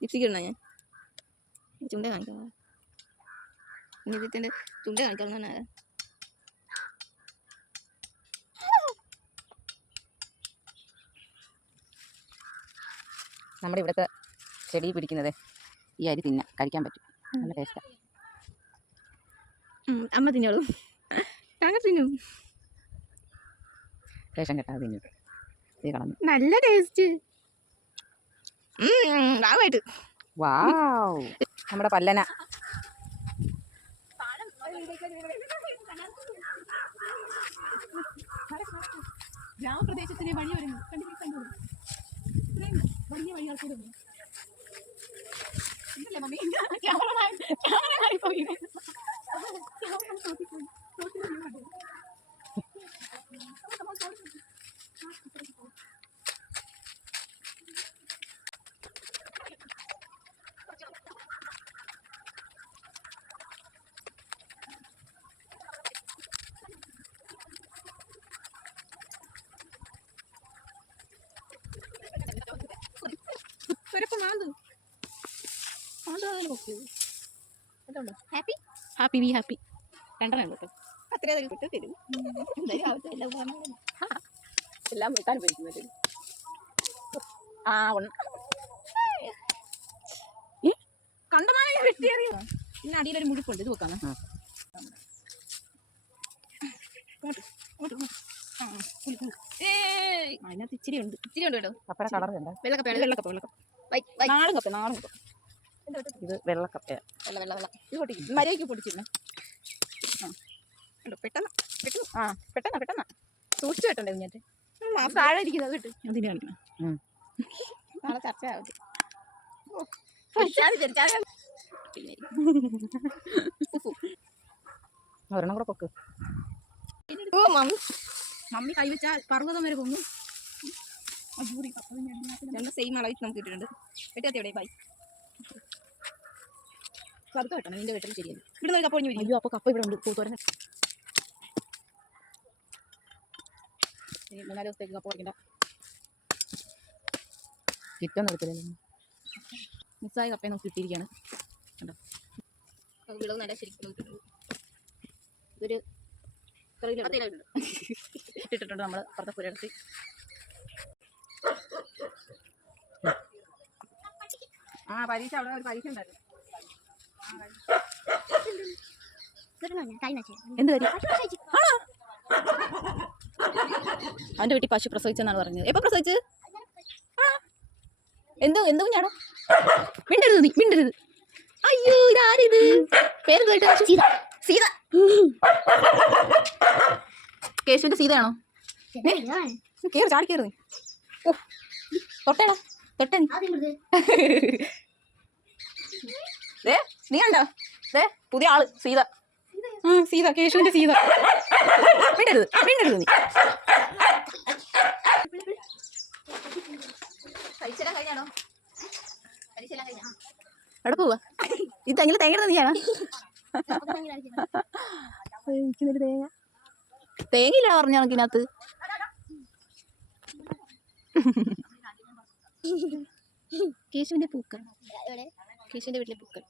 Lipstick ഇടണ ഞാൻ ചുണ്ട കാണിക്കാം. ഇനി ഇതിൻ്റെ ചുണ്ട കാണിക്കാവുന്ന നമ്മുടെ ഇവിടുത്തെ ചെടി പിടിക്കുന്നത് ഈ അരി കഴിക്കാൻ പറ്റും. നല്ല ടേസ്റ്റാണ്. അമ്മ തിന്നോളൂ. ഞങ്ങൾ തിന്നും. റേഷൻ കെട്ടാതെ തിന്നു. ഇത് കളഞ്ഞു. നല്ല ടേസ്റ്റ്. വാവായിട്ട്. വാവ്, നമ്മുടെ പല്ലന. ഗ്രാമപ്രദേശത്തിന് വഴി വരുന്നു. വലിയ വഴികൾ കൂടെ mummy happy happy be happy. രണ്ടെണ്ണം കിട്ടും. അത്രയും കിട്ടും തരും. എല്ലാം വെട്ടാൻ പറ്റുന്നത്. കണ്ടമാനം വെട്ടിയറിയോ. പിന്നെ അടിയിലൊരു മുഴുപ്പുണ്ട്. ഇത് വെക്കാം. അതിനകത്ത് ഇച്ചിരി ഉണ്ട്. ഇച്ചിരി ഉണ്ട് കേട്ടോ. കപ്പയുടെ കളർ കണ്ട. വെള്ളക്കപ്പയാണ്. വെള്ളക്കപ്പ വെള്ളക്കപ്പ. നാടൻ കപ്പ, നാടൻ കപ്പ. ഇത് വെള്ളക്കപ്പ. വെള്ള വെള്ള വെള്ള. ഇത് പൊട്ടിക്കും. മരയ്ക്ക് പൊട്ടിച്ചിരുന്നു. പെട്ടെന്ന് പെട്ടെന്ന് പെട്ടെന്ന് സൂക്ഷിച്ചു വെട്ടണ്ടേ കുഞ്ഞാറ്റ്. താഴെ ഇരിക്കുന്നത് കിട്ടും. അതിന് കാണിക്കണം. നാളെ ചർച്ച ആവട്ടെ. ഒരെണ്ണം കൂടെ പൊക്ക്. മമ്മി കൈവച്ചാൽ പർവ്വതം വരെ പൊങ്ങും. രണ്ട് സെയിം അളവിൽ നമുക്ക് കിട്ടിയിട്ടുണ്ട്. വെട്ടിയാത്തി എവിടെ ബൈ പതുക്കെ വെട്ടണം. നിന്റെ വെട്ടൽ ശരിയല്ല. ഇവിടെ കപ്പ ഒഴിഞ്ഞു. അയ്യോ, അപ്പോൾ കപ്പ ഇവിടെ ഉണ്ട്. തോരൻ. ഇനി 3-4 ദിവസത്തേക്ക് കപ്പ പൊടിക്കണ്ട. കിട്ടുന്ന എടുത്തില്ല. മിസ്സായ കപ്പയെ നമുക്ക് കിട്ടിയിരിക്കുകയാണ്. കണ്ടോ, വിളവ് നല്ല ശരിക്കും ഇതൊരു ഇട്ടിട്ടുണ്ട് നമ്മൾ പുറത്തെ പുരടത്തി. പരീക്ഷ അവിടെ ഒരു പരീക്ഷ ഉണ്ടായിരുന്നു. എന്ത് കാര്യം? അവൻ്റെ വീട്ടിൽ പശു പ്രസവിച്ചെന്നാണ് പറഞ്ഞത്. എപ്പോൾ പ്രസവിച്ച്? എന്തോ കുഞ്ഞാടോ? മിണ്ടരുത് നീ, മിണ്ടരുത്. അയ്യോ, ഇതാരിത്? പേര് കേട്ടോ? സീത. സീത. കേശുവിന്റെ സീതയാണോ? കേറ്, ചാടി കയറി. ഓ, തൊട്ടേടാ, തൊട്ടേ നീ കണ്ടോ? പുതിയ ആള് സീത. സീത, കേശുവിന്റെ സീത. മിണ്ടരുത്, മിണ്ടരുത് നീ. കഴിഞ്ഞാണോ? എവിടെ പോവാ? ഇത് തെങ്ങിൽ തേങ്ങ നീയാണോ? തേങ്ങ തേങ്ങയില്ല പറഞ്ഞ കണക്കിനകത്ത്. കേശുവിന്റെ പൂക്കൾ. കേശുവിന്റെ വീട്ടിലെ പൂക്കൾ.